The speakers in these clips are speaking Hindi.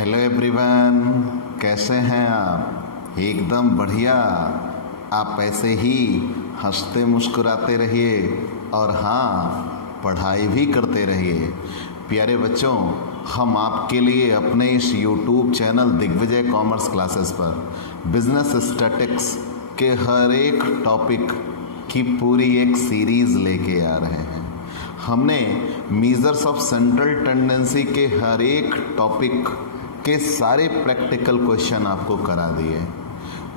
हेलो एवरीवन, कैसे हैं आप? एकदम बढ़िया। आप ऐसे ही हंसते मुस्कुराते रहिए और हाँ, पढ़ाई भी करते रहिए। प्यारे बच्चों, हम आपके लिए अपने इस YouTube channel Digvijay commerce classes पर बिजनेस स्टैटिक्स के हर एक टॉपिक की पूरी एक सीरीज़ लेके आ रहे हैं। हमने मीजर्स ऑफ सेंट्रल टेंडेंसी के हर एक टॉपिक के सारे प्रैक्टिकल क्वेश्चन आपको करा दिए।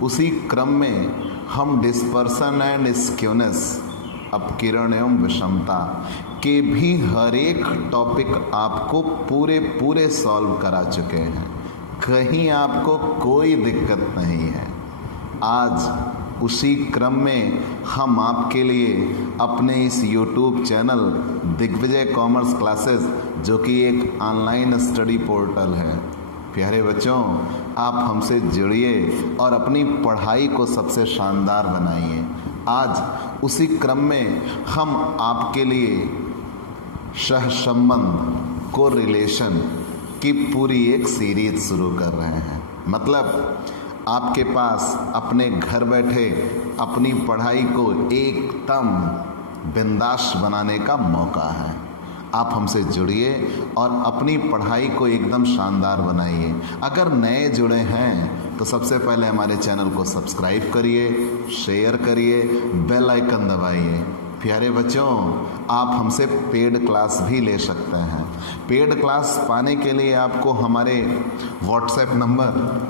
उसी क्रम में हम डिस्पर्सन एंड स्क्यूनेस, अपकिरण एवं विषमता के भी हर एक टॉपिक आपको पूरे सॉल्व करा चुके हैं। कहीं आपको कोई दिक्कत नहीं है। आज उसी क्रम में हम आपके लिए अपने इस YouTube channel Digvijay commerce classes, जो कि एक ऑनलाइन स्टडी पोर्टल है, प्यारे बच्चों आप हमसे जुड़िए और अपनी पढ़ाई को सबसे शानदार बनाइए। आज उसी क्रम में हम आपके लिए सहसंबंध को रिलेशन की पूरी एक सीरीज शुरू कर रहे हैं। मतलब आपके पास अपने घर बैठे अपनी पढ़ाई को एकदम बिंदास बनाने का मौका है। आप हमसे जुड़िए और अपनी पढ़ाई को एकदम शानदार बनाइए। अगर नए जुड़े हैं तो सबसे पहले हमारे चैनल को सब्सक्राइब करिए, शेयर करिए, बेल आइकन दबाइए। प्यारे बच्चों, आप हमसे पेड क्लास भी ले सकते हैं। पेड क्लास पाने के लिए आपको हमारे व्हाट्सएप नंबर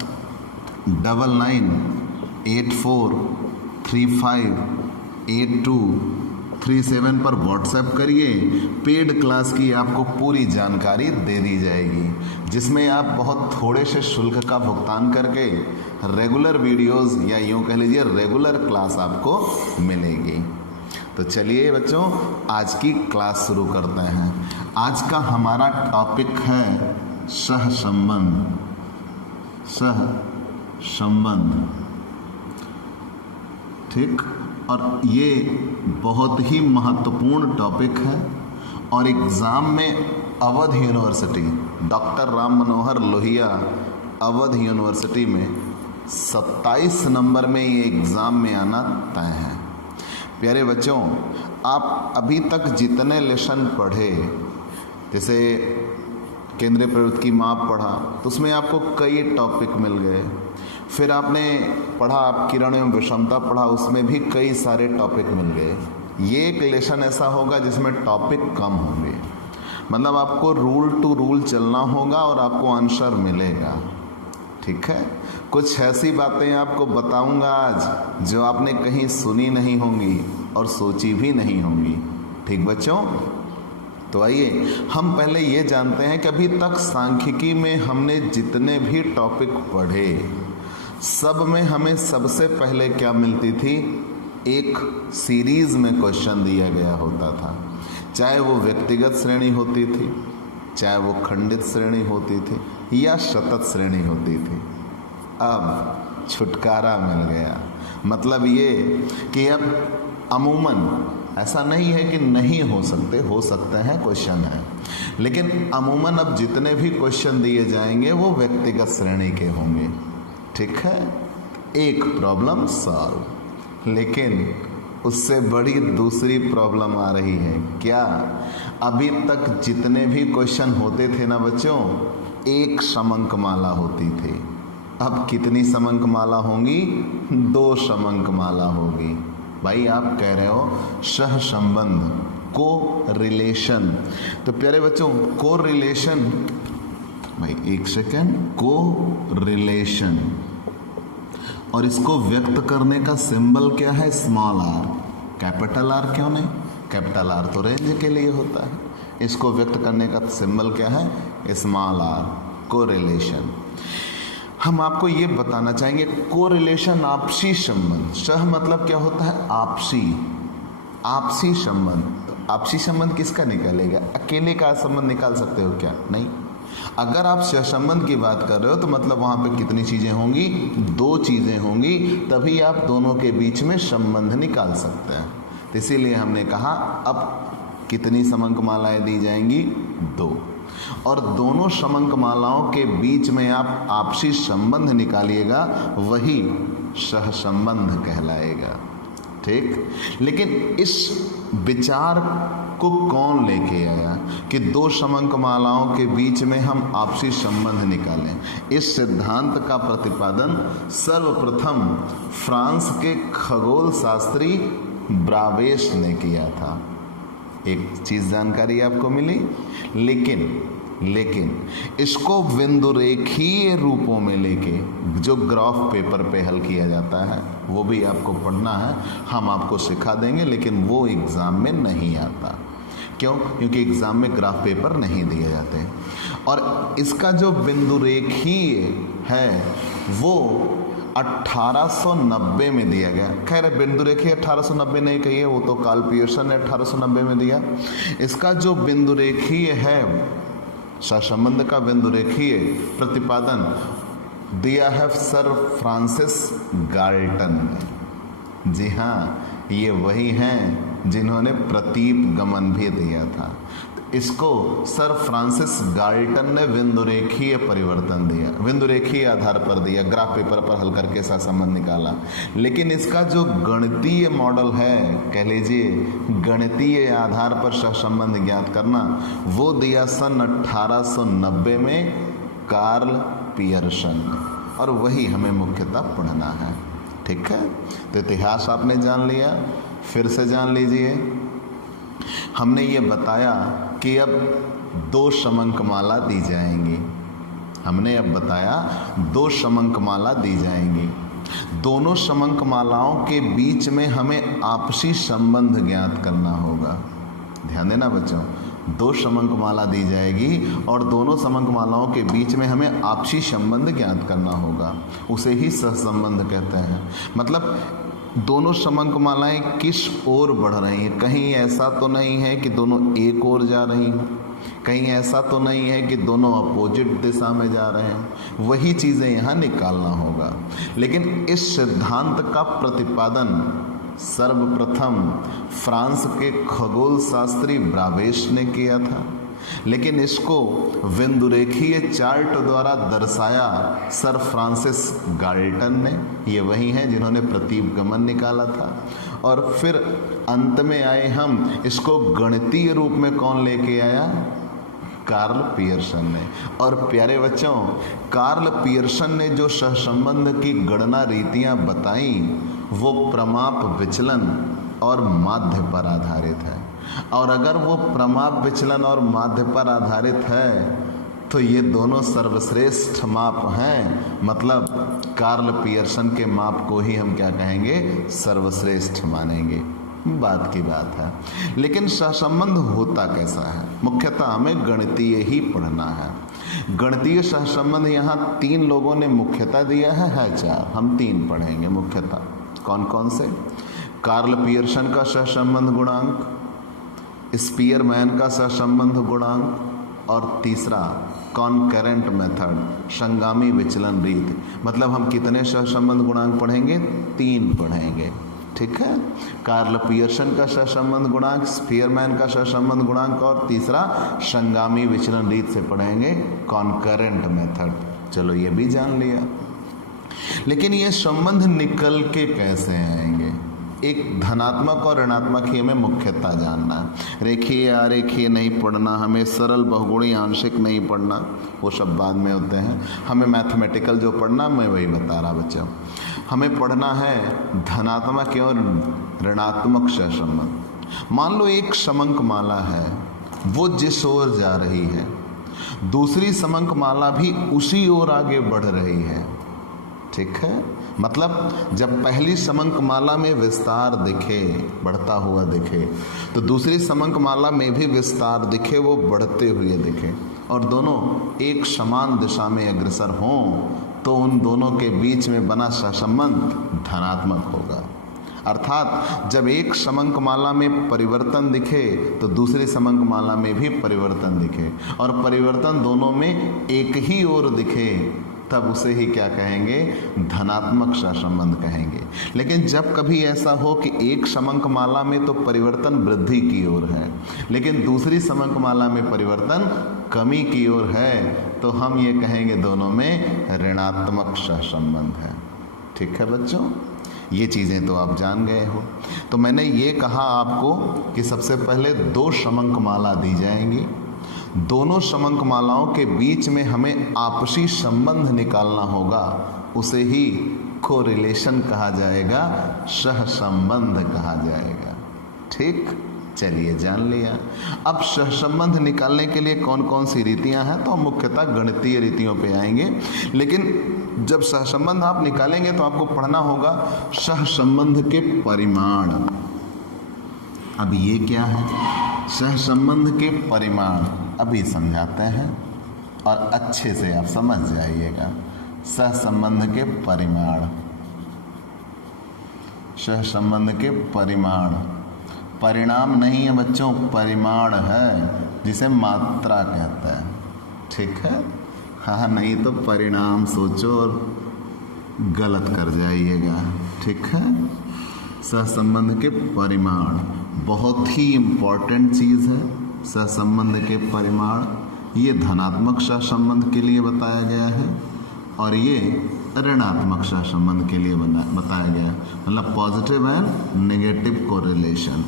9984358237 पर व्हाट्सएप करिए। पेड क्लास की आपको पूरी जानकारी दे दी जाएगी, जिसमें आप बहुत थोड़े से शुल्क का भुगतान करके रेगुलर वीडियोस या यूँ कह लीजिए रेगुलर क्लास आपको मिलेगी। तो चलिए बच्चों, आज की क्लास शुरू करते हैं। आज का हमारा टॉपिक है सहसंबंध। सहसंबंध, ठीक। और ये बहुत ही महत्वपूर्ण टॉपिक है और एग्ज़ाम में Awadh university, doctor Ram Manohar Lohia Awadh university में 27 नंबर में ये एग्ज़ाम में आना तय है। प्यारे बच्चों, आप अभी तक जितने लेसन पढ़े, जैसे केंद्रीय प्रवृत्ति की माप पढ़ा तो उसमें आपको कई टॉपिक मिल गए। फिर आपने पढ़ा अपकिरण एवं विषमता पढ़ा, उसमें भी कई सारे टॉपिक मिल गए। ये एक लेसन ऐसा होगा जिसमें टॉपिक कम होंगे। मतलब आपको रूल टू रूल चलना होगा और आपको आंसर मिलेगा, ठीक है। कुछ ऐसी बातें आपको बताऊंगा आज जो आपने कहीं सुनी नहीं होंगी और सोची भी नहीं होंगी, ठीक बच्चों। तो आइए हम पहले ये जानते हैं कि अभी तक सांख्यिकी में हमने जितने भी टॉपिक पढ़े, सब में हमें सबसे पहले क्या मिलती थी? एक सीरीज में क्वेश्चन दिया गया होता था। चाहे वो व्यक्तिगत श्रेणी होती थी, चाहे वो खंडित श्रेणी होती थी या सतत श्रेणी होती थी। अब छुटकारा मिल गया। मतलब ये कि अब अमूमन ऐसा नहीं है कि नहीं हो सकते हैं, क्वेश्चन है, लेकिन अमूमन अब जितने भी क्वेश्चन दिए जाएंगे वो व्यक्तिगत श्रेणी के होंगे, ठीक है। एक प्रॉब्लम सॉल्व। लेकिन उससे बड़ी दूसरी प्रॉब्लम आ रही है। क्या? अभी तक जितने भी क्वेश्चन होते थे ना बच्चों, एक समंकमाला होती थी। अब कितनी समंकमाला होंगी? 2 समंकमाला होगी। भाई आप कह रहे हो सहसंबंध, को रिलेशन। तो प्यारे बच्चों, को रिलेशन, भाई एक सेकेंड, को रिलेशन, और इसको व्यक्त करने का सिंबल क्या है? Small are. कैपिटल आर क्यों नहीं? कैपिटल आर तो रेंज के लिए होता है। इसको व्यक्त करने का सिंबल क्या है? Small R. Correlation. हम आपको ये बताना चाहेंगे, कोरिलेशन आपसी संबंध। सह मतलब क्या होता है? आपसी। आपसी संबंध। आपसी संबंध किसका निकालेगा? अकेले का संबंध निकाल सकते हो क्या? नहीं। अगर आप सहसंबंध की बात कर रहे हो तो मतलब वहाँ पे कितनी चीज़ें होंगी? 2 चीज़ें होंगी, तभी आप दोनों के बीच में संबंध निकाल सकते हैं। तो इसीलिए हमने कहा अब कितनी समंकमालाएं दी जाएंगी? 2। और दोनों शमंक मालाओं के बीच में आप आपसी संबंध निकालिएगा, वही सहसंबंध कहलाएगा। ठीक, लेकिन इस विचार को कौन लेके आया कि दो शमंक मालाओं के बीच में हम आपसी संबंध निकालें? इस सिद्धांत का प्रतिपादन सर्वप्रथम फ्रांस के खगोल शास्त्री ब्रावेश ने किया था। एक चीज जानकारी आपको मिली, लेकिन इसको बिंदुरेखीय रूपों में लेके जो ग्राफ पेपर पे हल किया जाता है वो भी आपको पढ़ना है, हम आपको सिखा देंगे, लेकिन वो एग्जाम में नहीं आता। क्यों? क्योंकि एग्जाम में ग्राफ पेपर नहीं दिए जाते। और इसका जो बिंदुरेखीय है वो 1890 में दिया गया। खैर बिंदुरेखीय 1890 नहीं कही, वो तो कार्ल पियर्सन ने 1890 में दिया। इसका जो बिंदुरेखीय है, सहसंबंध का बिंदुरेखीय प्रतिपादन दिया है सर फ्रांसिस गाल्टन ने। जी हाँ, ये वही हैं जिन्होंने प्रतीप गमन भी दिया था। इसको सर फ्रांसिस गाल्टन ने बिंदुरेखीय परिवर्तन दिया, बिंदुरेखीय आधार पर दिया, ग्राफ पेपर पर हल करके सहसंबंध निकाला। लेकिन इसका जो गणितीय मॉडल है, कह लीजिए गणितीय आधार पर सहसंबंध ज्ञात करना, वो दिया सन 1890 में कार्ल पियर्सन ने, और वही हमें मुख्यतः पढ़ना है। ठीक है, तो इतिहास आपने जान लिया, फिर से जान लीजिए। हमने ये बताया कि अब दो शमंक माला दी जाएंगी। हमने अब बताया दो शमंक माला दी जाएंगी। दोनों शमंक मालाओं के बीच में हमें आपसी संबंध ज्ञात करना होगा। ध्यान देना बच्चों, दो शमंक माला दी जाएगी और दोनों शमंक मालाओं के बीच में हमें आपसी संबंध ज्ञात करना होगा, उसे ही सहसंबंध कहते हैं। मतलब दोनों शमंक मालाएं किस ओर बढ़ रही हैं? कहीं ऐसा तो नहीं है कि दोनों एक ओर जा रही हैं, कहीं ऐसा तो नहीं है कि दोनों अपोजिट दिशा में जा रहे हैं। वही चीज़ें यहाँ निकालना होगा। लेकिन इस सिद्धांत का प्रतिपादन सर्वप्रथम फ्रांस के खगोल शास्त्री ब्रावेश ने किया था, लेकिन इसको बिंदुरेखीय चार्ट द्वारा दर्शाया सर फ्रांसिस गाल्टन ने। ये वही हैं जिन्होंने प्रतीप गमन निकाला था। और फिर अंत में आए हम, इसको गणितीय रूप में कौन लेके आया? कार्ल पियर्सन ने। और प्यारे बच्चों, कार्ल पियर्सन ने जो सहसंबंध की गणना रीतियां बताई वो प्रमाप विचलन और माध्य पर आधारित है। और अगर वो प्रमाप विचलन और माध्य पर आधारित है तो ये दोनों सर्वश्रेष्ठ माप हैं। मतलब कार्ल पियर्सन के माप को ही हम क्या कहेंगे? सर्वश्रेष्ठ मानेंगे। बात की बात है। लेकिन सहसंबंध होता कैसा है? मुख्यतः हमें गणितीय ही पढ़ना है। गणितीय सहसंबंध यहाँ तीन लोगों ने मुख्यतः दिया है चार, हम तीन पढ़ेंगे मुख्यतः। कौन कौन से? कार्ल पियर्सन का सहसंबंध गुणांक, स्पीयरमैन का सहसंबंध गुणांक, और तीसरा कॉनकरेंट मेथड, संगामी विचलन रीत। मतलब हम कितने सहसंबंध गुणांक पढ़ेंगे? तीन पढ़ेंगे। ठीक है, कार्ल पियर्सन का सहसंबंध गुणांक, स्पीयरमैन का सहसंबंध गुणांक, और तीसरा संगामी विचलन रीत से पढ़ेंगे कॉनकरेंट मेथड। चलो ये भी जान लिया। लेकिन ये संबंध निकल के कैसे आएंगे? एक धनात्मक और ऋणात्मक ही हमें मुख्यतः जानना है। रेखीय आरेखीय नहीं पढ़ना, हमें सरल बहुगुणी आंशिक नहीं पढ़ना, वो सब बाद में होते हैं। हमें मैथमेटिकल जो पढ़ना, मैं वही बता रहा बच्चों। हमें पढ़ना है धनात्मक और ऋणात्मक सहसंबंध। मान लो एक समंक माला है, वो जिस ओर जा रही है, दूसरी समंक माला भी उसी ओर आगे बढ़ रही है। ठीक है, मतलब जब पहली समंक माला में विस्तार दिखे, बढ़ता हुआ दिखे, तो दूसरी समंक माला में भी विस्तार दिखे, वो बढ़ते हुए दिखे, और दोनों एक समान दिशा में अग्रसर हों, तो उन दोनों के बीच में बना सहसंबंध धनात्मक होगा। अर्थात जब एक समंक माला में परिवर्तन दिखे तो दूसरी समंक माला में भी परिवर्तन दिखे, और परिवर्तन दोनों में एक ही ओर दिखे, तब उसे ही क्या कहेंगे? धनात्मक सहसंबंध कहेंगे। लेकिन जब कभी ऐसा हो कि एक समंक माला में तो परिवर्तन वृद्धि की ओर है, लेकिन दूसरी समंक माला में परिवर्तन कमी की ओर है, तो हम ये कहेंगे दोनों में ऋणात्मक सहसंबंध है। ठीक है बच्चों, ये चीज़ें तो आप जान गए हो। तो मैंने ये कहा आपको कि सबसे पहले 2 समंक माला दी जाएंगी, दोनों समंक मालाओं के बीच में हमें आपसी संबंध निकालना होगा, उसे ही कोरिलेशन कहा जाएगा, सहसंबंध कहा जाएगा। ठीक, चलिए जान लिया। अब सहसंबंध निकालने के लिए कौन कौन सी रीतियां हैं, तो हम मुख्यतः गणितीय रीतियों पे आएंगे। लेकिन जब सहसंबंध आप निकालेंगे तो आपको पढ़ना होगा सहसंबंध के परिमाण। अब ये क्या है सहसंबंध के परिमाण, अभी समझाते हैं और अच्छे से आप समझ जाइएगा। सहसंबंध के परिमाण, सहसंबंध के परिमाण, परिणाम नहीं है बच्चों, परिमाण है, जिसे मात्रा कहते हैं। ठीक है, हाँ नहीं तो परिणाम सोचो और गलत कर जाइएगा। ठीक है, सहसंबंध के परिमाण बहुत ही इम्पोर्टेंट चीज़ है। सहसंबंध के परिमाण ये धनात्मक सहसंबंध के लिए बताया गया है और ये ऋणात्मक सहसंबंध के लिए बताया गया है, मतलब पॉजिटिव एंड नेगेटिव कोरिलेशन।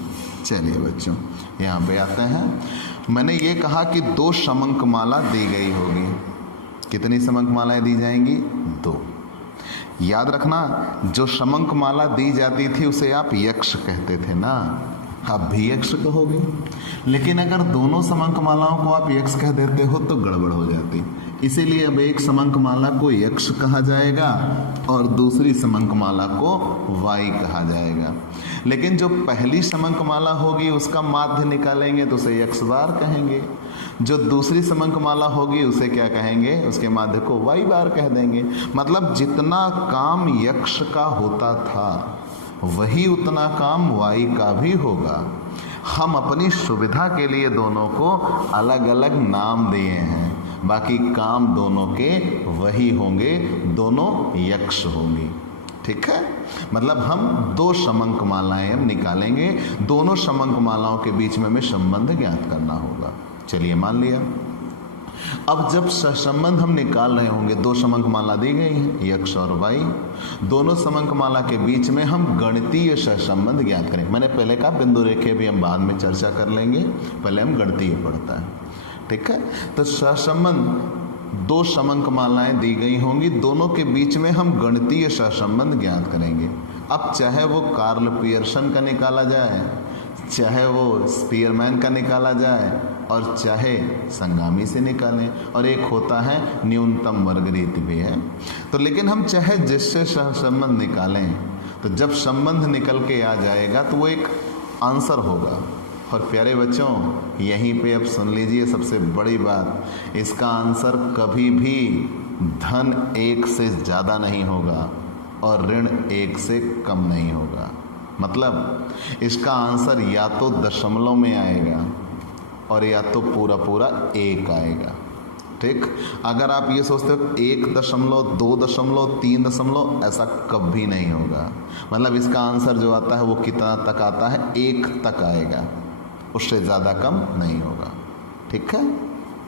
चलिए बच्चों यहाँ पे आते हैं। मैंने ये कहा कि 2 समंक माला दी गई होगी। कितनी समंक मालाएं दी जाएंगी? 2। याद रखना, जो समंक माला दी जाती थी उसे आप यक्ष कहते थे ना, अब भी यक्ष कहोगे। लेकिन अगर दोनों समंक मालाओं को आप यक्ष कह देते हो तो गड़बड़ हो जाती, इसीलिए अब एक समंक माला को यक्ष कहा जाएगा और दूसरी समंक माला को वाई कहा जाएगा। लेकिन जो पहली समंक माला होगी उसका माध्य निकालेंगे तो उसे यक्ष बार कहेंगे, जो दूसरी समंक माला होगी उसे क्या कहेंगे, उसके माध्य को वाई बार कह देंगे। मतलब जितना काम यक्ष का होता था वही उतना काम वाई का भी होगा। हम अपनी सुविधा के लिए दोनों को अलग अलग नाम दिए हैं, बाकी काम दोनों के वही होंगे, दोनों यक्ष होंगी। ठीक है, मतलब हम 2 समंक मालाएं अब निकालेंगे, दोनों समंक मालाओं के बीच में हमें संबंध ज्ञात करना होगा। चलिए मान लिया। अब जब सहसंबंध हम निकाल रहे होंगे, 2 समंक माला दी गई हैं, यक्ष और वाई, दोनों समंक माला के बीच में हम गणितीय सहसंबंध ज्ञात करें। मैंने पहले कहा बिंदु रेखे भी हम बाद में चर्चा कर लेंगे, पहले हम गणितीय पढ़ता है। ठीक है, तो सहसंबंध 2 समंक मालाएं दी गई होंगी, दोनों के बीच में हम गणितीय सहसंबंध ज्ञात करेंगे। अब चाहे वो कार्ल पियर्सन का निकाला जाए, चाहे वो स्पीयरमैन का निकाला जाए और चाहे संगामी से निकालें, और एक होता है न्यूनतम वर्ग रीति भी है। तो लेकिन हम चाहे जिससे सहसंबंध निकालें, तो जब संबंध निकल के आ जाएगा तो वो एक आंसर होगा। और प्यारे बच्चों यहीं पे अब सुन लीजिए सबसे बड़ी बात, इसका आंसर कभी भी धन 1 से ज़्यादा नहीं होगा और ऋण 1 से कम नहीं होगा। मतलब इसका आंसर या तो दशमलव में आएगा और या तो पूरा पूरा 1 आएगा। ठीक, अगर आप ये सोचते हो 1.2, 3, ऐसा कभी नहीं होगा। मतलब इसका आंसर जो आता है वो कितना तक आता है, 1 तक आएगा, उससे ज़्यादा कम नहीं होगा। ठीक है,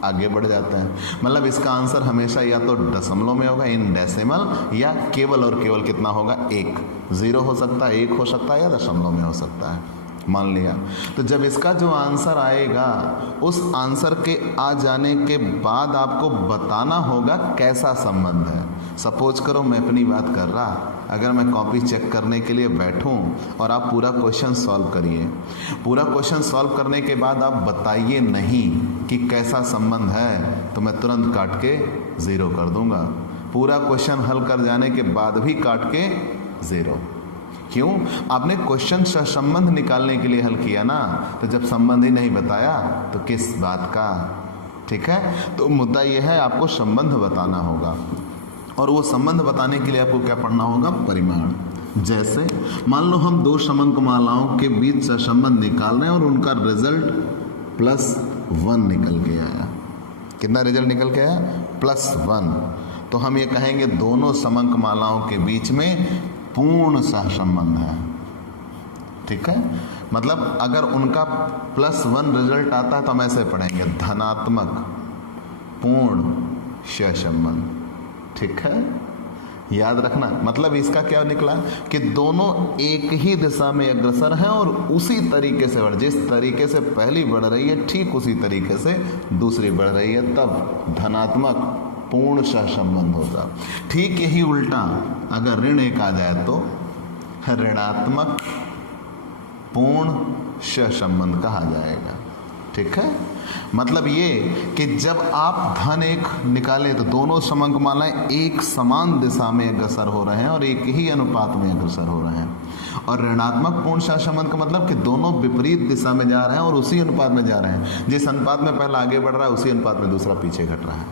आगे बढ़ जाते हैं। मतलब इसका आंसर हमेशा या तो दशमलव में होगा, इन डेसिमल, या केवल और केवल कितना होगा, 1। 0 हो सकता है, 1 हो सकता है, या दशमलव में हो सकता है। मान लिया। तो जब इसका जो आंसर आएगा, उस आंसर के आ जाने के बाद आपको बताना होगा कैसा संबंध है। सपोज करो मैं अपनी बात कर रहा, अगर मैं कॉपी चेक करने के लिए बैठूं और आप पूरा क्वेश्चन सॉल्व करिए, पूरा क्वेश्चन सॉल्व करने के बाद आप बताइए नहीं कि कैसा संबंध है, तो मैं तुरंत काट के 0 कर दूंगा। पूरा क्वेश्चन हल कर जाने के बाद भी काट के 0। क्यों? आपने क्वेश्चन सहसंबंध निकालने के लिए हल किया ना, तो जब संबंध ही नहीं बताया तो किस बात का। ठीक है, तो मुद्दा यह है आपको संबंध बताना होगा, और वो संबंध बताने के लिए आपको क्या पढ़ना होगा, परिमाण। जैसे मान लो हम 2 समंक मालाओं के बीच सहसंबंध निकाल रहे हैं और उनका रिजल्ट +1 निकल के आया। कितना रिजल्ट निकल के आया? +1। तो हम ये कहेंगे दोनों समंक मालाओं के बीच में पूर्ण सहसंबंध है। ठीक है, मतलब अगर उनका +1 रिजल्ट आता है तो हम ऐसे पढ़ेंगे, धनात्मक पूर्ण सहसंबंध। ठीक है, याद रखना। मतलब इसका क्या निकला कि दोनों एक ही दिशा में अग्रसर हैं और उसी तरीके से जिस तरीके से पहली बढ़ रही है ठीक उसी तरीके से दूसरी बढ़ रही है, तब धनात्मक पूर्ण सहसंबंध होगा। ठीक यही उल्टा अगर ऋण 1 आ जाए तो ऋणात्मक पूर्ण सहसंबंध कहा जाएगा। ठीक है, मतलब ये कि जब आप धन 1 निकालें तो दोनों समंकमालाएं एक समान दिशा में अग्रसर हो रहे हैं और एक ही अनुपात में अग्रसर हो रहे हैं। और ऋणात्मक पूर्ण सहसंबंध का मतलब कि दोनों विपरीत दिशा में जा रहे हैं और उसी अनुपात में जा रहे हैं। जिस अनुपात में पहला आगे बढ़ रहा है उसी अनुपात में दूसरा पीछे घट रहा है।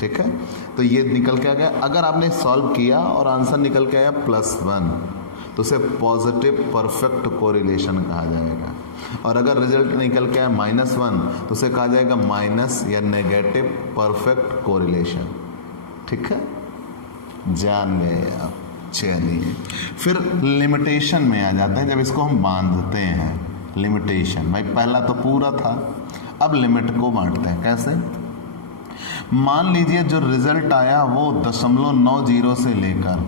ठीक है, तो ये निकल के आ गया। अगर आपने सॉल्व किया और आंसर निकल के आया +1 तो उसे पॉजिटिव परफेक्ट कोरिलेशन कहा जाएगा। और अगर रिजल्ट निकल के आया -1 तो उसे कहा जाएगा माइनस या नेगेटिव परफेक्ट कोरिलेशन। ठीक है, जान गए आप। चलिए फिर लिमिटेशन में आ जाते हैं, जब इसको हम बांधते हैं। लिमिटेशन, भाई पहला तो पूरा था, अब लिमिट को बांटते हैं। कैसे? मान लीजिए जो रिजल्ट आया वो 0.90 से लेकर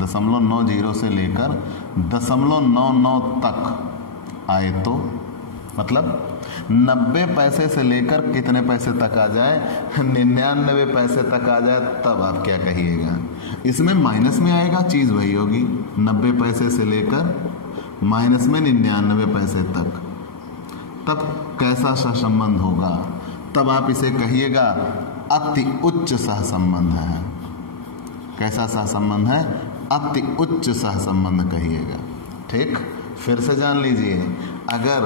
0.99 तक आए तो मतलब 90 पैसे से लेकर कितने पैसे तक आ जाए? 99 पैसे तक आ जाए, तब आप क्या कहिएगा? इसमें माइनस में आएगा, चीज़ वही होगी। 90 पैसे से लेकर माइनस में 99 पैसे तक, तब कैसा सहसंबंध होगा? तब आप इसे कहिएगा अति उच्च सहसंबंध है। कैसा सहसंबंध है? अति उच्च सहसंबंध कहिएगा। ठीक, फिर से जान लीजिए। अगर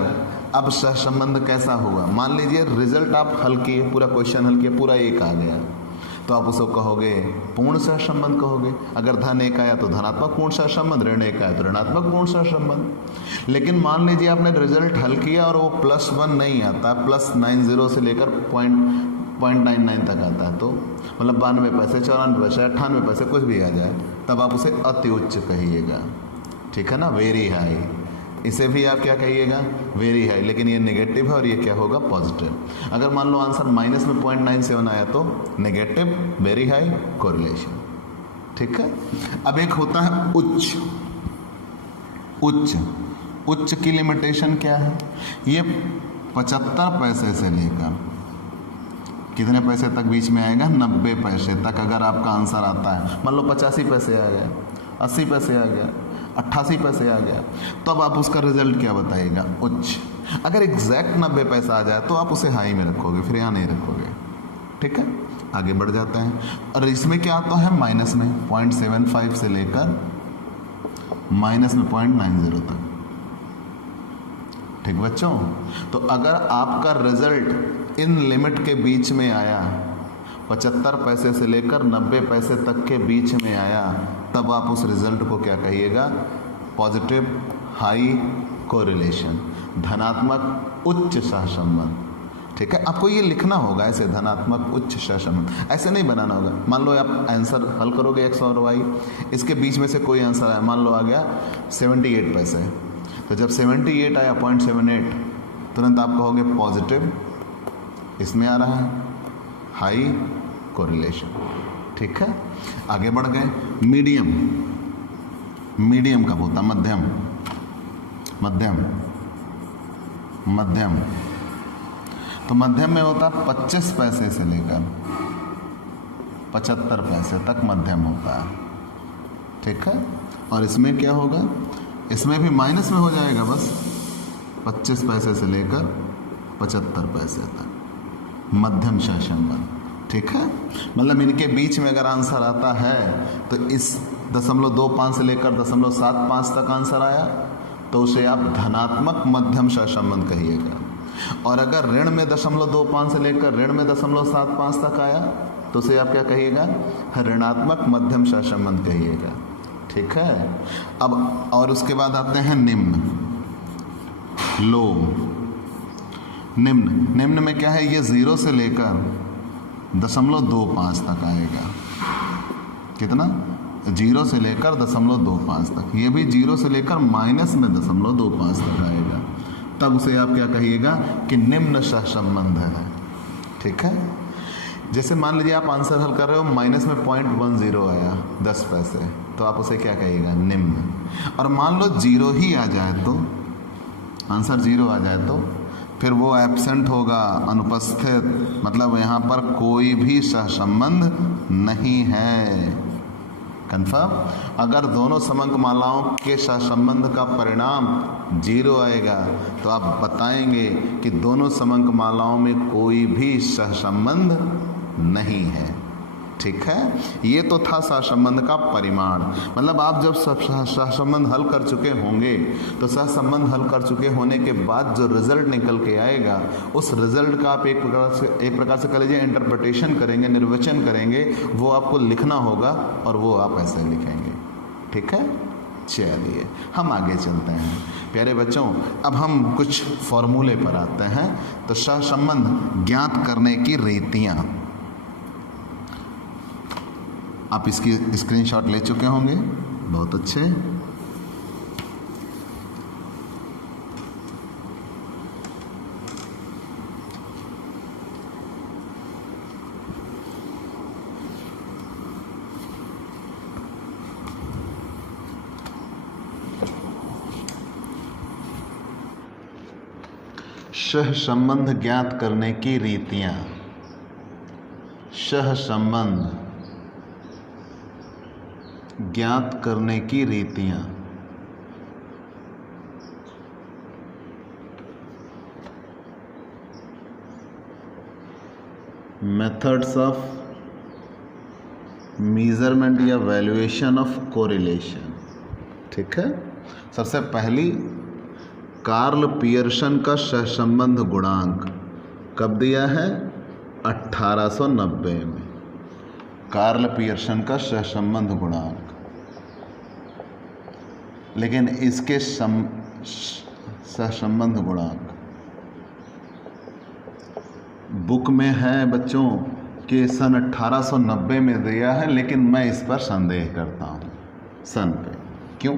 अब सहसंबंध कैसा हुआ, मान लीजिए रिजल्ट आप हल किए, पूरा क्वेश्चन हल किए, पूरा 1 आ गया, तो आप उसको कहोगे पूर्ण सहसंबंध कहोगे। अगर धन 1 आया तो धनात्मक पूर्ण सहसंबंध, ऋण 1 आया तो ऋणात्मक पूर्ण सहसंबंध। लेकिन मान लीजिए आपने रिजल्ट हल किया और वो +1 नहीं आता, +90 से लेकर 0.99 तक आता है, तो मतलब 92 पैसे, 94 पैसे, 98 पैसे, कुछ भी आ जाए, तब आप उसे अति उच्च कहिएगा। ठीक है ना, वेरी हाई। इसे भी आप क्या कहिएगा? Very high. लेकिन ये नेगेटिव है और ये क्या होगा? पॉजिटिव। अगर मान लो आंसर माइनस में 0.97 आया तो नेगेटिव, वेरी हाई, कोरिलेशन। ठीक है, अब एक होता है उच्च। उच्च की लिमिटेशन क्या है? ये 75 पैसे से लेकर कितने पैसे तक बीच में आएगा? 90 पैसे तक। अगर आपका आंसर आता है, मान लो 85 पैसे आ गया, 80 पैसे आ गया, 88 पैसे आ गया, तो अब आप उसका रिजल्ट क्या बताइएगा? उच्च। अगर एग्जैक्ट 90 पैसा आ जाए तो आप उसे हाई में रखोगे, फिर यहाँ नहीं रखोगे। ठीक है, आगे बढ़ जाते हैं। और इसमें क्या आता है? माइनस में 0.75 से लेकर माइनस में 0.90 तक। ठीक बच्चों, तो अगर आपका रिजल्ट इन लिमिट के बीच में आया, 75 पैसे से लेकर 90 पैसे तक के बीच में आया, तब आप उस रिजल्ट को क्या कहिएगा? पॉजिटिव हाई कोरिलेशन, धनात्मक उच्च सहसंबंध। ठीक है, आपको ये लिखना होगा ऐसे, धनात्मक उच्च सहसंबंध, ऐसे नहीं बनाना होगा। मान लो आप आंसर हल करोगे x और y, इसके बीच में से कोई आंसर आया, मान लो आ गया 78 पैसे, तो जब 78 आया 0.78, तुरंत आप कहोगे पॉजिटिव, इसमें आ रहा है हाई कोरिलेशन। ठीक है, आगे बढ़ गए। मीडियम कब होता? मध्यम। तो मध्यम में होता 25 पैसे से लेकर 75 पैसे तक मध्यम होता है। ठीक है, और इसमें क्या होगा? इसमें भी माइनस में हो जाएगा, बस 25 पैसे से लेकर 75 पैसे तक मध्यम सहसंबंध। ठीक है, मतलब इनके बीच में अगर आंसर आता है तो इस 0.25 से लेकर 0.75 तक आंसर आया तो उसे आप धनात्मक मध्यम सहसंबंध कहिएगा। और अगर ऋण में 0.25 से लेकर ऋण में 0.75 तक आया तो उसे आप क्या कहिएगा? ऋणात्मक मध्यम सहसंबंध कहिएगा। ठीक है, अब और उसके बाद आते हैं निम्न, लो। निम्न में क्या है? ये 0 से लेकर 0.25 तक आएगा। कितना? 0 से लेकर 0.25 तक, ये भी 0 से लेकर माइनस में 0.25 तक आएगा, तब उसे आप क्या कहिएगा कि निम्न सहसंबंध है। ठीक है। जैसे मान लीजिए आप आंसर हल कर रहे हो, माइनस में 0.10 आया 10 पैसे, तो आप उसे क्या कहिएगा, निम्न। और मान लो 0 ही आ जाए, तो आंसर 0 आ जाए, तो फिर वो एब्सेंट होगा, अनुपस्थित, मतलब यहाँ पर कोई भी सहसंबंध नहीं है। कंफर्म। अगर दोनों समंक मालाओं के सहसंबंध का परिणाम 0 आएगा तो आप बताएंगे कि दोनों समंक मालाओं में कोई भी सहसंबंध नहीं है। ठीक है। ये तो था सहसंबंध का परिमाण। मतलब आप जब सहसंबंध हल कर चुके होंगे तो सहसंबंध हल कर चुके होने के बाद जो रिजल्ट निकल के आएगा, उस रिजल्ट का आप एक प्रकार से कह लीजिए इंटरप्रिटेशन करेंगे, निर्वचन करेंगे, वो आपको लिखना होगा और वो आप ऐसे लिखेंगे। ठीक है। चलिए हम आगे चलते हैं प्यारे बच्चों। अब हम कुछ फॉर्मूले पर आते हैं। तो सहसंबंध ज्ञात करने की रीतियाँ, आप इसकी स्क्रीनशॉट ले चुके होंगे, बहुत अच्छे। सहसंबंध ज्ञात करने की रीतियां। सहसंबंध ज्ञात करने की रीतियां। मेथड्स ऑफ मेजरमेंट या वैल्यूएशन ऑफ कोरिलेशन। ठीक है। सबसे पहली, कार्ल पियर्सन का सहसंबंध गुणांक कब दिया है, 1890 में। कार्ल पियर्सन का सहसंबंध गुणांक, लेकिन इसके सहसंबंध गुणांक बुक में है बच्चों कि सन 1890 में दिया है, लेकिन मैं इस पर संदेह करता हूँ सन पे। क्यों?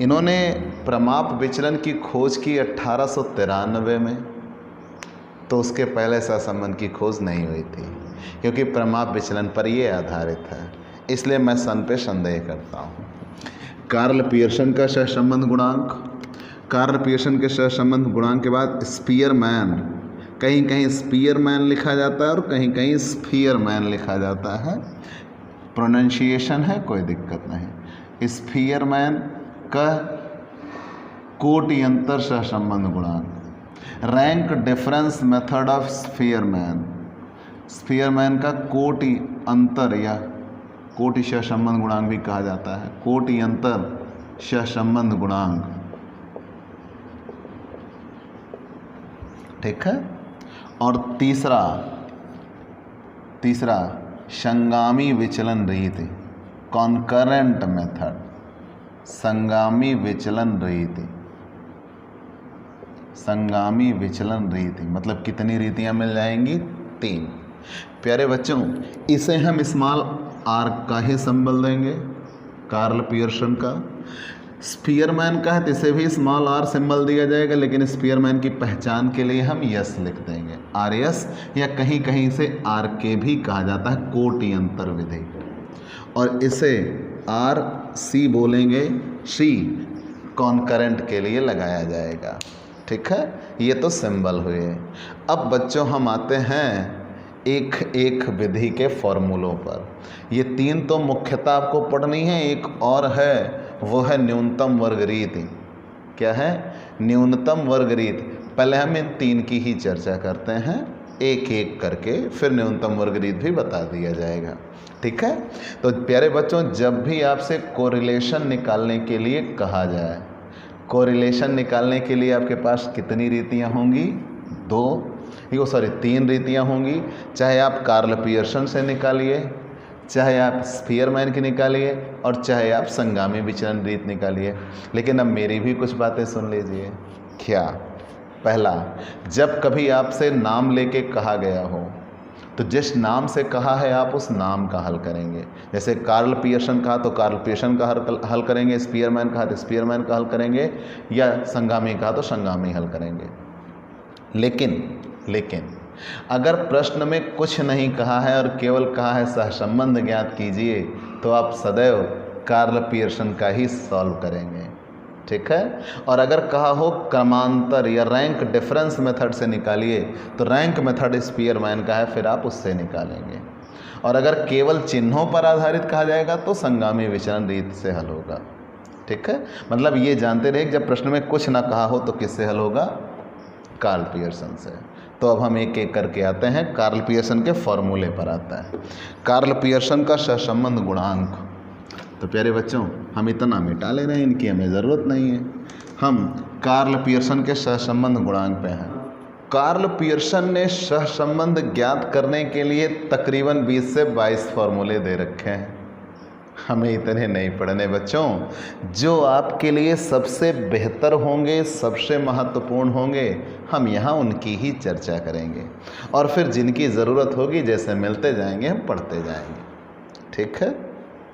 इन्होंने प्रमाप विचलन की खोज की 1893 में, तो उसके पहले सहसंबंध की खोज नहीं हुई थी, क्योंकि प्रमाप विचलन पर ये आधारित है, इसलिए मैं सन पे संदेह करता हूँ। कार्ल पियर्सन का सहसंबंध गुणांक, कार्ल पियर्सन के सहसंबंध गुणांक के बाद स्पीयरमैन, कहीं कहीं स्पीयरमैन लिखा जाता है और कहीं कहीं स्फीयरमैन लिखा जाता है, प्रोनाउंसिएशन है, कोई दिक्कत नहीं। स्फीयरमैन का कोटि अंतर सहसंबंध गुणांक, रैंक डिफरेंस मेथड ऑफ स्फीयरमैन, स्फीयरमैन का कोटि अंतर या कोटि सहसंबंध गुणांक भी कहा जाता है, कोटि अंतर सहसंबंध गुणांक। ठीक है। और तीसरा संगामी विचलन रीति, कॉन्करेंट मेथड, संगामी विचलन रीति। संगामी विचलन रीति मतलब कितनी रीतियां मिल जाएंगी, 3। प्यारे बच्चों, इसे हम स्मॉल आर का ही सिंबल देंगे, कार्ल पियर्सन का। स्पीयरमैन का है तो इसे भी स्मॉल आर सिंबल दिया जाएगा, लेकिन स्पीयरमैन की पहचान के लिए हम यस लिख देंगे, आर एस, या कहीं कहीं से आर के भी कहा जाता है, कोटि अंतर विधि। और इसे आर सी बोलेंगे, सी कॉन्करेंट के लिए लगाया जाएगा। ठीक है। ये तो सिंबल हुए। अब बच्चों हम आते हैं एक एक विधि के फॉर्मूलों पर। ये 3 तो मुख्यतः आपको पढ़नी है, एक और है, वो है न्यूनतम वर्ग रीति। क्या है? न्यूनतम वर्ग रीति। पहले हम इन 3 की ही चर्चा करते हैं एक एक करके, फिर न्यूनतम वर्ग रीति भी बता दिया जाएगा। ठीक है। तो प्यारे बच्चों, जब भी आपसे कोरिलेशन निकालने के लिए कहा जाए, कोरिलेशन निकालने के लिए आपके पास कितनी रीतियाँ होंगी? 3 रीतियाँ होंगी। चाहे आप कार्ल पियर्सन से निकालिए, चाहे आप स्फीयरमैन की निकालिए, और चाहे आप संगामी विचलन रीति निकालिए। लेकिन अब मेरी भी कुछ बातें सुन लीजिए। क्या? पहला, जब कभी आपसे नाम लेके कहा गया हो तो जिस नाम से कहा है आप उस नाम का हल करेंगे। जैसे कार्ल पियर्सन कहा तो कार्ल पियर्सन का हल करेंगे, स्पीयरमैन कहा तो स्पीयरमैन का हल करेंगे, या संगामी कहा तो संगामी हल करेंगे। लेकिन अगर प्रश्न में कुछ नहीं कहा है और केवल कहा है सहसंबंध ज्ञात कीजिए, तो आप सदैव कार्ल पियर्सन का ही सॉल्व करेंगे, ठीक है। और अगर कहा हो क्रमांतर या रैंक डिफरेंस मेथड से निकालिए, तो रैंक मेथड स्पीयरमैन का है, फिर आप उससे निकालेंगे। और अगर केवल चिन्हों पर आधारित कहा जाएगा तो संगामी विचरण रीत से हल होगा, ठीक है। मतलब ये जानते रहे जब प्रश्न में कुछ ना कहा हो तो किससे हल होगा, कार्ल पियर्सन से। तो अब हम एक एक करके आते हैं, कार्ल पियर्सन के फॉर्मूले पर आता है। कार्ल पियर्सन का सहसंबंध गुणांक। तो प्यारे बच्चों, हम इतना मिटा ले रहे हैं, इनकी हमें ज़रूरत नहीं है। हम कार्ल पियर्सन के सहसंबंध गुणांक पे हैं। कार्ल पियर्सन ने सहसंबंध ज्ञात करने के लिए तकरीबन 20 से 22 फॉर्मूले दे रखे हैं। हमें इतने नहीं पढ़ने बच्चों, जो आपके लिए सबसे बेहतर होंगे, सबसे महत्वपूर्ण होंगे, हम यहाँ उनकी ही चर्चा करेंगे। और फिर जिनकी ज़रूरत होगी जैसे मिलते जाएंगे हम पढ़ते जाएंगे, ठीक है।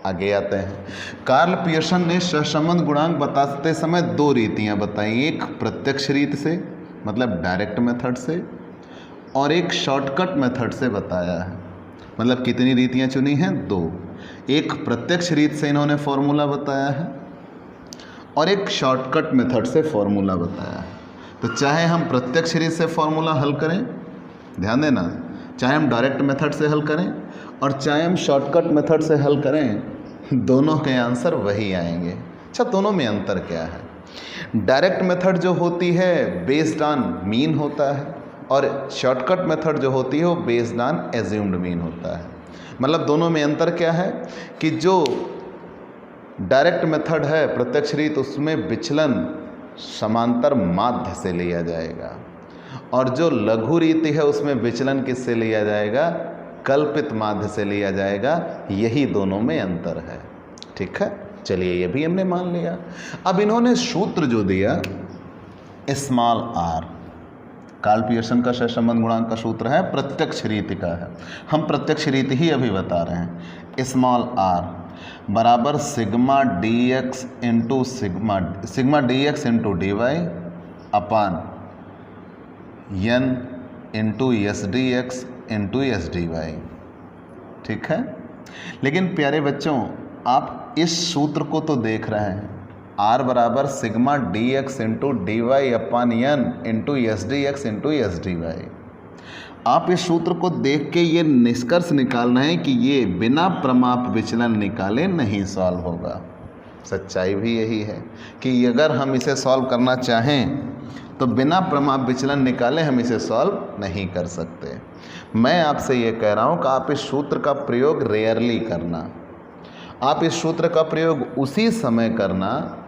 आगे आते हैं। कार्ल पियर्सन ने सहसंबंध गुणांक बताते समय 2 रीतियाँ बताई, एक प्रत्यक्ष रीत से मतलब डायरेक्ट मेथड से, और एक शॉर्टकट मेथड से बताया है। मतलब कितनी रीतियाँ चुनी हैं, 2। एक प्रत्यक्ष रीत से इन्होंने फॉर्मूला बताया है और एक शॉर्टकट मेथड से फॉर्मूला बताया है। तो चाहे हम प्रत्यक्ष रीत से फॉर्मूला हल करें, ध्यान देना, चाहे हम डायरेक्ट मेथड से हल करें और चाहे हम शॉर्टकट मेथड से हल करें, दोनों के आंसर वही आएंगे। अच्छा, दोनों में अंतर क्या है? डायरेक्ट मेथड जो होती है बेस्ड ऑन मीन होता है और शॉर्टकट मेथड जो होती है वो बेस्ड ऑन एज्यूम्ड मीन होता है। मतलब दोनों में अंतर क्या है कि जो डायरेक्ट मेथड है प्रत्यक्ष रीत, उसमें विचलन समांतर माध्य से लिया जाएगा, और जो लघु रीति है उसमें विचलन किससे लिया जाएगा, कल्पित माध्य से लिया जाएगा। यही दोनों में अंतर है, ठीक है। चलिए, ये भी हमने मान लिया। अब इन्होंने सूत्र जो दिया स्मॉल आर, कार्ल पियर्सन का सहसंबंध गुणांक का सूत्र है प्रत्यक्ष रीति का है, हम प्रत्यक्ष रीति ही अभी बता रहे हैं। स्मॉल आर बराबर sigma D X into sigma D X into D Y upon N into S D X into S D Y, ठीक है। लेकिन प्यारे बच्चों, आप इस सूत्र को तो देख रहे हैं, आर बराबर sigma D X into D Y upon N into S D X into S D Y. आप इस सूत्र को देख के ये निष्कर्ष निकालना है कि ये बिना प्रमाप विचलन निकाले नहीं सॉल्व होगा। सच्चाई भी यही है कि अगर हम इसे सॉल्व करना चाहें तो बिना प्रमाप विचलन निकाले हम इसे सॉल्व नहीं कर सकते। मैं आपसे ये कह रहा हूँ कि आप इस सूत्र का प्रयोग रेयरली करना। आप इस सूत्र का प्रयोग उसी समय करना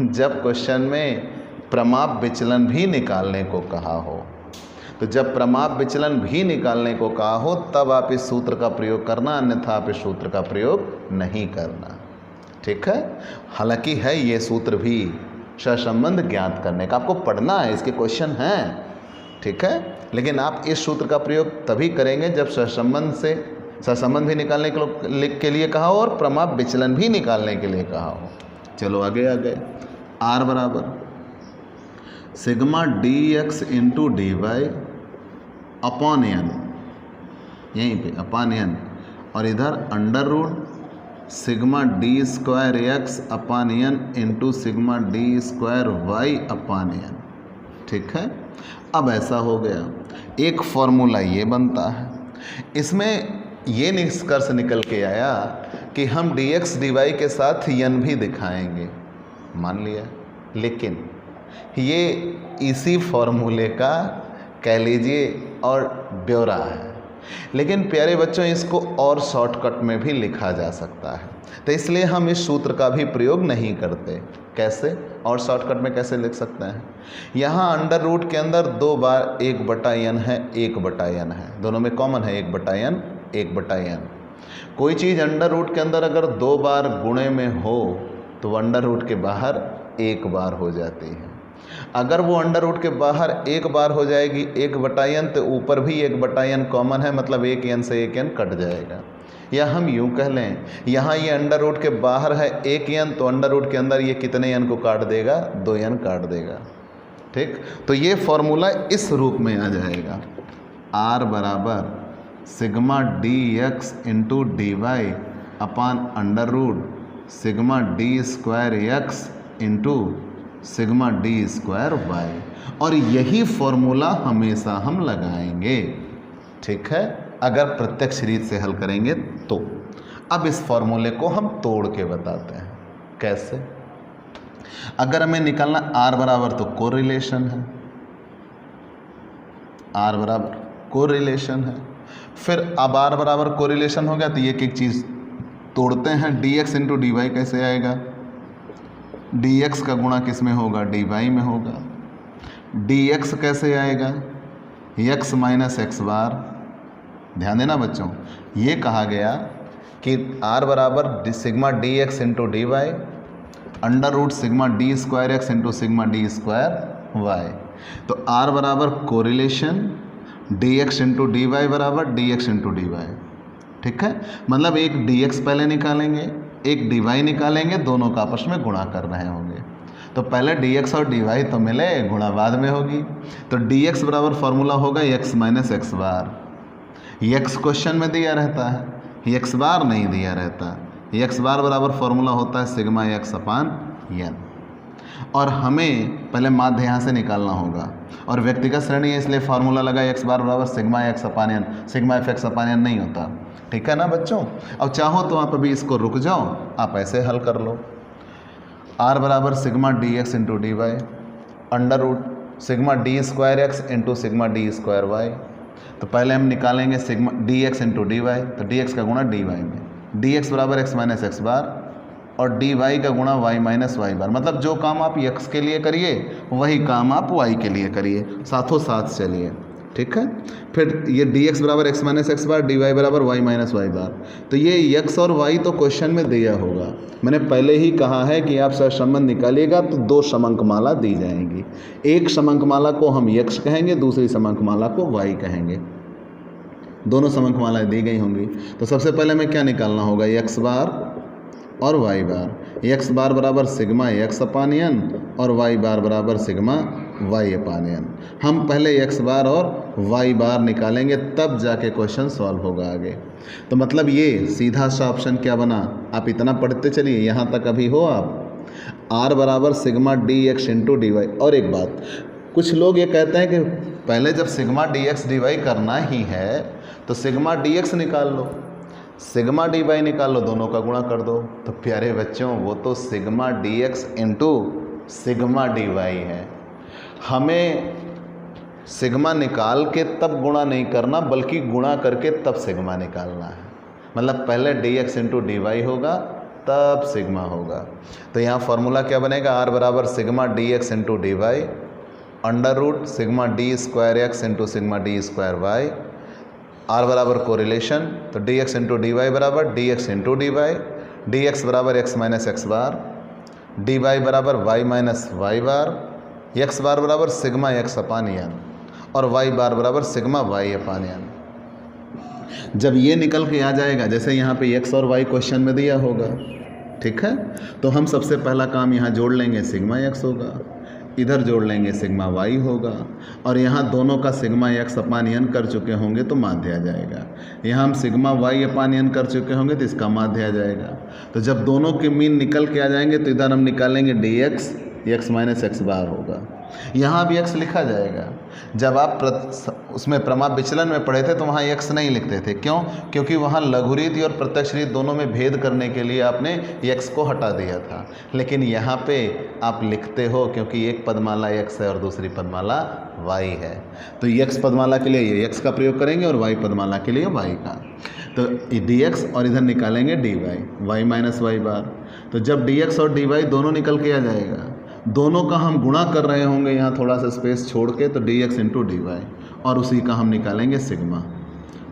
जब क्वेश्चन में प्रमाप विचलन भी निकालने को कहा हो। तो जब प्रमाप विचलन भी निकालने को कहा हो तब आप इस सूत्र का प्रयोग करना, अन्यथा आप इस सूत्र का प्रयोग नहीं करना, ठीक है। हालांकि है ये सूत्र भी सहसंबंध ज्ञात करने का, आपको पढ़ना है, इसके क्वेश्चन हैं, ठीक है। लेकिन आप इस सूत्र का प्रयोग तभी करेंगे जब सहसंबंध भी निकालने के लिए कहा हो और प्रमाप विचलन भी निकालने के लिए कहा हो। चलो आगे आ गए। आर बराबर sigma D X into D Y upon N, यहीं पे अपॉन एन, और इधर under root sigma D square X upon N into sigma D square Y upon N, ठीक है। अब ऐसा हो गया, एक फॉर्मूला ये बनता है। इसमें ये निष्कर्ष निकल के आया कि हम डी एक्स डी वाई के साथ एन भी दिखाएंगे, मान लिया। लेकिन ये इसी फॉर्मूले का कह लीजिए और ब्यौरा है। लेकिन प्यारे बच्चों, इसको और शॉर्टकट में भी लिखा जा सकता है, तो इसलिए हम इस सूत्र का भी प्रयोग नहीं करते। कैसे और शॉर्टकट में कैसे लिख सकते हैं? यहाँ अंडर रूट के अंदर 2 बार 1/n है, 1/n है, दोनों में कॉमन है 1/n 1/n। कोई चीज़ अंडर रूट के अंदर अगर 2 बार गुणे में हो तो अंडर रूट के बाहर 1 बार हो जाती है। अगर वो अंडर रूट के बाहर एक बार हो जाएगी 1/n, तो ऊपर भी 1/n कॉमन है, मतलब 1n से 1n कट जाएगा। या हम यूं कह लें, यहाँ ये अंडर रूट के बाहर है 1n, तो अंडर रूट के अंदर ये कितने n को काट देगा? 2n काट देगा। ठीक, तो ये फॉर्मूला इस रूप में आ जाएगा, r बराबर sigma D X into D Y upon under root sigma D square X into sigma D square Y. और यही फॉर्मूला हमेशा हम लगाएंगे। ठीक है, अगर प्रत्यक्ष रीत से हल करेंगे तो। अब इस फॉर्मूले को हम तोड़ के बताते हैं कैसे। अगर हमें निकालना r बराबर, तो कोरिलेशन है, r बराबर कोरिलेशन है। फिर अब r बराबर कोरिलेशन हो गया तो ये एक चीज़ तोड़ते हैं, dx इंटू डी वाई कैसे आएगा? dx का गुणा किस में होगा? dy में होगा। dx कैसे आएगा? x minus X bar. ध्यान देना बच्चों, ये कहा गया कि r बराबर sigma D X into D Y under root sigma D square X into sigma D square Y. तो r बराबर correlation D X into D Y बराबर D X into D Y. ठीक है, मतलब एक dx पहले निकालेंगे, एक dy निकालेंगे, दोनों का आपस में गुणा कर रहे होंगे। तो पहले dx और dy तो मिले, गुणा बाद में होगी। तो dx बराबर फॉर्मूला होगा x माइनस एक्स बार। x क्वेश्चन में दिया रहता है, x बार नहीं दिया रहता। x बार बराबर फॉर्मूला होता है सिग्मा x अपान n। और हमें पहले माध्य यहाँ से निकालना होगा, और व्यक्तिगत श्रेणी है इसलिए फार्मूला लगा x बार बराबर सिग्मा x अपान n, सिग्मा f x अपान n नहीं होता। ठीक है ना बच्चों। अब चाहो तो आप अभी इसको रुक जाओ, आप ऐसे हल कर लो। r बराबर sigma D X into D Y under root sigma D square X into sigma D square Y. तो पहले हम निकालेंगे sigma D X into D Y, तो डी एक्स का गुणा डी वाई में, डी एक्स बराबर एक्स माइनस एक्स बार और डी वाई का गुणा वाई माइनस वाई बार। मतलब जो काम आप x के लिए करिए वही काम आप y के लिए करिए, साथों साथ चलिए। ठीक है, फिर ये dx बराबर X minus X bar, D Y बराबर वाई माइनस वाई बार। तो ये x और y तो क्वेश्चन में दिया होगा। मैंने पहले ही कहा है कि आप सहसंबंध निकालिएगा तो 2 समंकमाला दी जाएंगी। एक समंकमाला को हम x कहेंगे, दूसरी समंकमाला को y कहेंगे। दोनों समंकमालाएँ दी गई होंगी। तो सबसे पहले हमें क्या निकालना होगा? x बार और y बार। x बार बराबर सिग्मा x अपान n और y बार बराबर सिग्मा y अपान n। हम पहले x बार और y बार निकालेंगे, तब जाके क्वेश्चन सॉल्व होगा आगे। तो मतलब ये सीधा सा ऑप्शन क्या बना? आप इतना पढ़ते चलिए, यहाँ तक अभी हो आप। r बराबर sigma D X into D Y. और एक बात, कुछ लोग ये कहते हैं कि पहले जब sigma D X D Y करना ही है तो सिग्मा डी एक्स निकाल लो, सिग्मा डी वाई निकाल लो, दोनों का गुणा कर दो। तो प्यारे बच्चों, वो तो sigma D X into sigma D Y है। हमें सिग्मा निकाल के तब गुणा नहीं करना, बल्कि गुणा करके तब सिग्मा निकालना है। मतलब पहले D X into D Y होगा, तब सिग्मा होगा। तो यहाँ फॉर्मूला क्या बनेगा? r बराबर sigma D X into D Y under root sigma D square X into sigma D square Y. r बराबर कोरिलेशन, तो D X into D Y बराबर D X into D Y. D X बराबर X minus X bar, D Y बराबर Y minus Y bar, X bar बराबर सिग्मा एक्स अपान n और वाई बार बराबर सिग्मा वाई अपान n। जब ये निकल के आ जाएगा, जैसे यहाँ पे एक्स और वाई क्वेश्चन में दिया होगा, ठीक है, तो हम सबसे पहला काम यहाँ जोड़ लेंगे, सिग्मा एक्स होगा, इधर जोड़ लेंगे सिग्मा वाई होगा, और यहाँ दोनों का सिग्मा एक्स अपान n कर चुके होंगे तो माध्य आ जाएगा। यहाँ हम सिग्मा वाई अपान n कर चुके होंगे तो इसका माध्य आ जाएगा। तो जब दोनों के मीन निकल के आ जाएंगे तो इधर हम निकालेंगे D X, X minus X bar होगा। यहाँ भी x लिखा जाएगा। जब आप उसमें प्रमाप विचलन में पढ़े थे तो वहाँ x नहीं लिखते थे। क्यों? क्योंकि वहाँ लघुरीति और प्रत्यक्ष रीति दोनों में भेद करने के लिए आपने x को हटा दिया था। लेकिन यहाँ पे आप लिखते हो क्योंकि एक पदमाला x है और दूसरी पदमाला y है। तो x पदमाला के लिए ये x का प्रयोग करेंगे और y पदमाला के लिए y का। तो dx और इधर निकालेंगे dy, y माइनस वाई बार। तो जब dx और dy दोनों निकल के आ जाएगा, दोनों का हम गुणा कर रहे होंगे यहाँ थोड़ा सा स्पेस छोड़ के, तो D X into D Y, और उसी का हम निकालेंगे सिग्मा,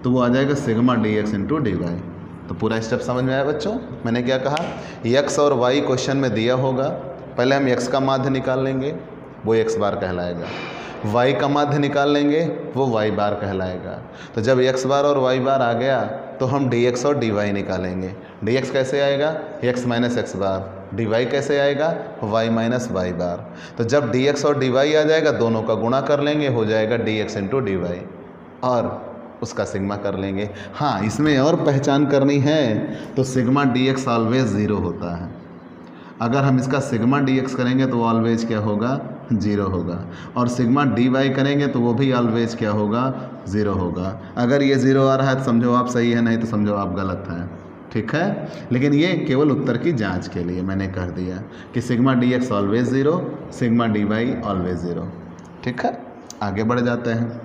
तो वो आ जाएगा sigma D X into D Y. तो पूरा स्टेप समझ में आया बच्चों? मैंने क्या कहा, एक्स और वाई क्वेश्चन में दिया होगा, पहले हम एक्स का माध्य निकाल लेंगे, वो x बार कहलाएगा। y का माध्य निकाल लेंगे वो y बार कहलाएगा। तो जब x बार और y बार आ गया तो हम dx और dy निकालेंगे। dx कैसे आएगा? x माइनस एक्स बार। dy कैसे आएगा? y माइनस वाई बार। तो जब dx और dy आ जाएगा दोनों का गुणा कर लेंगे, हो जाएगा dx इंटू dy और उसका सिग्मा कर लेंगे। हाँ, इसमें और पहचान करनी है तो सिग्मा dx ऑलवेज ज़ीरो होता है। अगर हम इसका सिग्मा dx करेंगे तो ऑलवेज क्या होगा? ज़ीरो होगा। और सिग्मा dy करेंगे तो वो भी ऑलवेज क्या होगा? ज़ीरो होगा। अगर ये ज़ीरो आ रहा है तो समझो आप सही है, नहीं तो समझो आप गलत हैं। ठीक है, लेकिन ये केवल उत्तर की जांच के लिए मैंने कह दिया कि sigma dx always zero, sigma dy always zero. ठीक है, आगे बढ़ जाते हैं।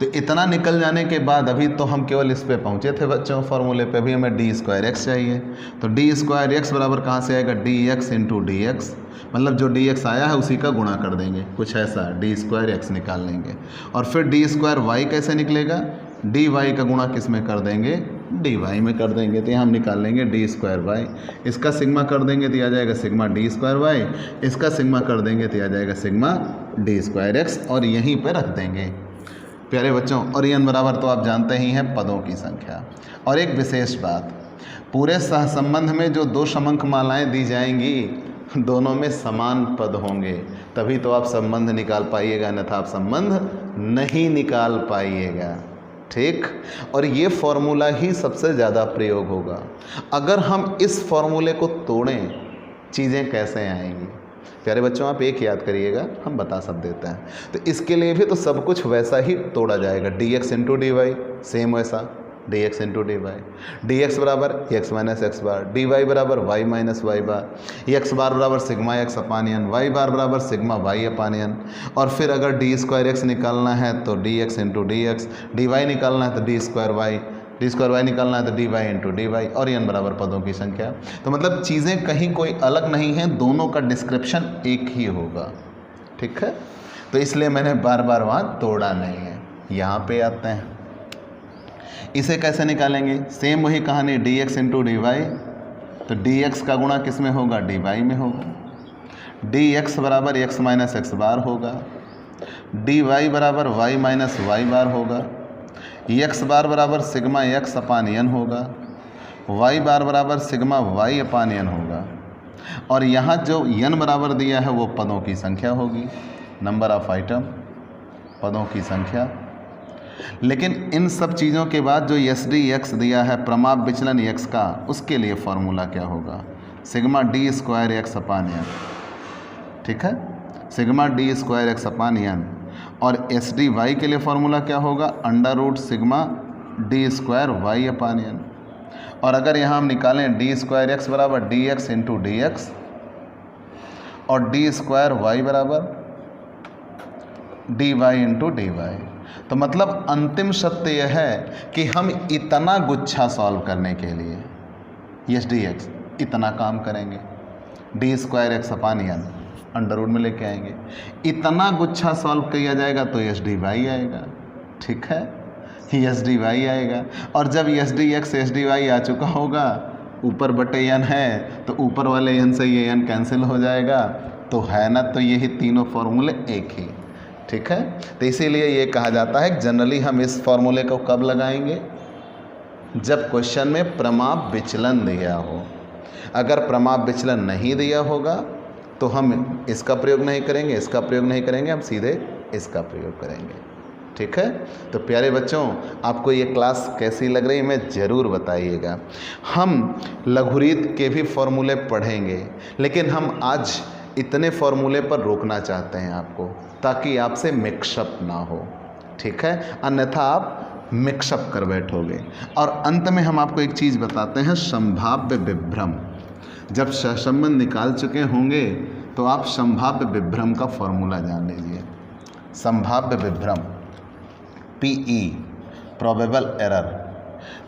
तो इतना निकल जाने के बाद अभी तो हम केवल इस पे पहुँचे थे बच्चों, फार्मूले पे। अभी हमें डी स्क्वायर एक्स चाहिए। तो डी स्क्वायर एक्स बराबर कहाँ से आएगा? D X into D x, मतलब जो डी एक्स आया है उसी का गुणा कर देंगे, कुछ ऐसा डी स्क्वायर एक्स निकाल लेंगे। और फिर डी स्क्वायर वाई कैसे निकलेगा? डी वाई का गुणा किस में कर देंगे? डी वाई में कर देंगे। तो यहाँ हम निकाल लेंगे डी स्क्वायर वाई, इसका सिग्मा कर देंगे तो आ जाएगा सिग्मा डी स्क्वायर वाई, इसका सिग्मा कर देंगे तो आ जाएगा सिग्मा डी स्क्वायर एक्स, और यहीं पर रख देंगे प्यारे बच्चों। और n बराबर तो आप जानते ही हैं पदों की संख्या। और एक विशेष बात, पूरे सहसंबंध में जो दो समंक मालाएं दी जाएंगी दोनों में समान पद होंगे, तभी तो आप संबंध निकाल पाइएगा, अन्यथा आप संबंध नहीं निकाल पाइएगा। ठीक, और ये फॉर्मूला ही सबसे ज़्यादा प्रयोग होगा। अगर हम इस फॉर्मूले को तोड़ें चीज़ें कैसे आएंगी? प्यारे बच्चों आप एक याद करिएगा, हम बता सब देते हैं। तो इसके लिए भी तो सब कुछ वैसा ही तोड़ा जाएगा। D X into D Y same वैसा, D X into D Y, D X बराबर X minus X bar, D Y बराबर Y minus Y bar, X bar बराबर sigma X upon N, Y bar बराबर सिग्मा वाई अपान एन। और फिर अगर डी स्क्वायर एक्स निकालना है तो D X into D X, D Y निकालना है तो D square Y, D square Y निकालना है तो D Y into D Y, और एन बराबर पदों की संख्या। तो मतलब चीज़ें कहीं कोई अलग नहीं हैं, दोनों का डिस्क्रिप्शन एक ही होगा। ठीक है, तो इसलिए मैंने बार बार वहाँ तोड़ा नहीं है। यहाँ पे आते हैं, इसे कैसे निकालेंगे? सेम वही कहानी, D X into D Y. तो डी एक्स का गुणा किस में होगा? डी वाई में होगा। डी एक्स बराबर एक्स माइनस एक्स बार होगा, डी वाई बराबर वाई माइनस वाई बार होगा, एक्स बार बराबर सिग्मा एक्स अपान एन होगा, वाई बार बराबर सिग्मा वाई अपान एन होगा। और यहाँ जो एन बराबर दिया है वो पदों की संख्या होगी, नंबर ऑफ आइटम, पदों की संख्या। लेकिन इन सब चीज़ों के बाद जो एस डी एक्स दिया है प्रमाप विचलन एक्स का, उसके लिए फॉर्मूला क्या होगा? Sigma D square X upon N. ठीक है, sigma D square X upon N. और एस डी वाई के लिए फॉर्मूला क्या होगा? Under root sigma D square Y upon N. और अगर यहाँ हम निकालें डी स्क्वायर एक्स बराबर D X into D X, और डी स्क्वायर वाई बराबर D Y into D Y, तो मतलब अंतिम सत्य यह है कि हम इतना गुच्छा सॉल्व करने के लिए एस डी एक्स इतना काम करेंगे, D square X upon N under root में लेके आएंगे, इतना गुच्छा सॉल्व किया जाएगा तो एस डी वाई आएगा। ठीक है, एस डी वाई आएगा। और जब S D X S D Y आ चुका होगा, ऊपर बटे एन है तो ऊपर वाले एन से ये एन कैंसिल हो जाएगा, तो है ना, तो यही तीनों फॉर्मूले एक ही। ठीक है, तो इसीलिए ये कहा जाता है जनरली हम इस फॉर्मूले को कब लगाएंगे? जब क्वेश्चन में प्रमाप विचलन दिया हो। अगर प्रमाप विचलन नहीं दिया होगा तो हम इसका प्रयोग नहीं करेंगे, इसका प्रयोग नहीं करेंगे, हम सीधे इसका प्रयोग करेंगे। ठीक है, तो प्यारे बच्चों आपको ये क्लास कैसी लग रही है मैं ज़रूर बताइएगा। हम लघुरीत के भी फॉर्मूले पढ़ेंगे, लेकिन हम आज इतने फॉर्मूले पर रोकना चाहते हैं आपको, ताकि आपसे मिक्सअप ना हो। ठीक है, अन्यथा आप मिक्सअप कर बैठोगे। और अंत में हम आपको एक चीज़ बताते हैं, संभाव्य विभ्रम। जब सहसंबंध निकाल चुके होंगे तो आप संभाव्य विभ्रम का फॉर्मूला जान लीजिए। संभाव्य विभ्रम PE probable error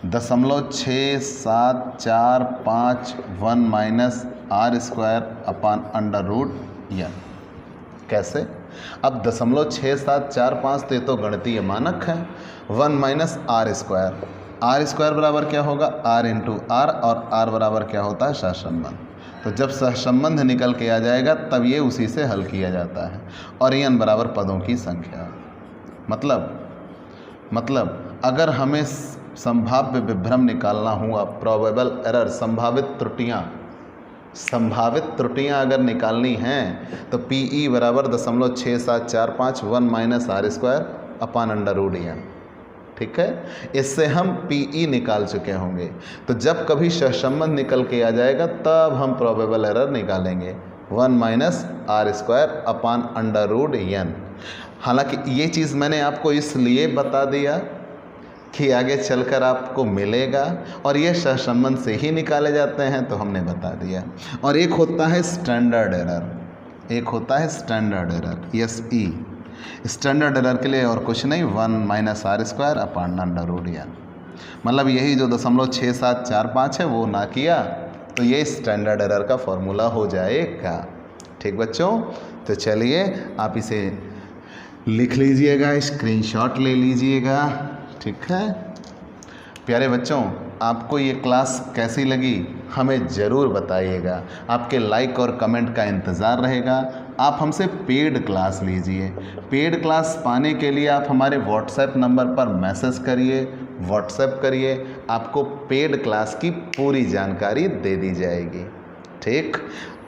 0.6741 minus R square upon under root N. कैसे? अब 0.6745 तो ये तो गणितीय मानक है। 1 माइनस आर स्क्वायर बराबर क्या होगा? आर इंटू आर, और आर बराबर क्या होता है? सहसंबंध। तो जब सहसंबंध निकल के आ जाएगा तब ये उसी से हल किया जाता है। और n बराबर पदों की संख्या। मतलब अगर हमें संभाव्य विभ्रम निकालना हुआ, प्रोबेबल एरर, संभावित त्रुटियां अगर निकालनी हैं तो PE बराबर 0.6745 1 माइनस r² अपान √n। ठीक है, इससे हम PE निकाल चुके होंगे। तो जब कभी सहसंबंध निकल के आ जाएगा तब हम प्रोबेबल एरर निकालेंगे 1 माइनस r² अपान √n। हालांकि ये चीज़ मैंने आपको इसलिए बता दिया कि आगे चलकर आपको मिलेगा, और ये सहसंबंध से ही निकाले जाते हैं तो हमने बता दिया। और एक होता है standard error, SE। Standard error के लिए और कुछ नहीं, 1 माइनस r² अपान √n। मतलब यही जो 0.6745 है वो ना किया तो ये स्टैंडर्ड एरर का फॉर्मूला हो जाएगा। ठीक बच्चों, तो चलिए आप इसे लिख लीजिएगा, स्क्रीनशॉट ले लीजिएगा। ठीक है प्यारे बच्चों, आपको ये क्लास कैसी लगी हमें ज़रूर बताइएगा। आपके लाइक और कमेंट का इंतज़ार रहेगा। आप हमसे पेड क्लास लीजिए। पेड क्लास पाने के लिए आप हमारे व्हाट्सएप नंबर पर मैसेज करिए, व्हाट्सएप करिए, आपको पेड क्लास की पूरी जानकारी दे दी जाएगी। ठीक,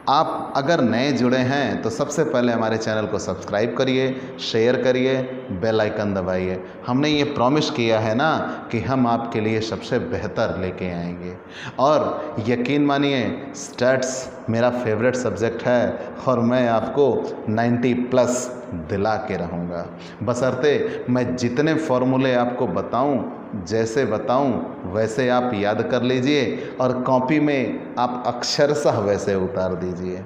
आप अगर नए जुड़े हैं तो सबसे पहले हमारे चैनल को सब्सक्राइब करिए, शेयर करिए, बेल आइकन दबाइए। हमने ये प्रॉमिस किया है ना कि हम आपके लिए सबसे बेहतर लेके आएंगे। और यकीन मानिए स्टैट्स मेरा फेवरेट सब्जेक्ट है और मैं आपको 90+ दिला के रहूँगा, बशर्ते मैं जितने फॉर्मूले आपको बताऊँ, जैसे बताऊं वैसे आप याद कर लीजिए और कॉपी में आप अक्षरशः वैसे उतार दीजिए।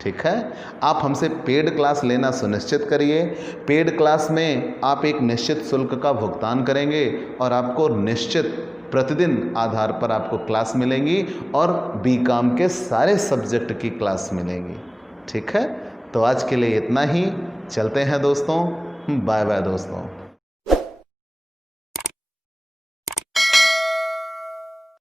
ठीक है, आप हमसे पेड क्लास लेना सुनिश्चित करिए। पेड क्लास में आप एक निश्चित शुल्क का भुगतान करेंगे और आपको निश्चित प्रतिदिन आधार पर आपको क्लास मिलेंगी और BCom के सारे सब्जेक्ट की क्लास मिलेंगी। ठीक है, तो आज के लिए इतना ही। चलते हैं दोस्तों, बाय बाय दोस्तों।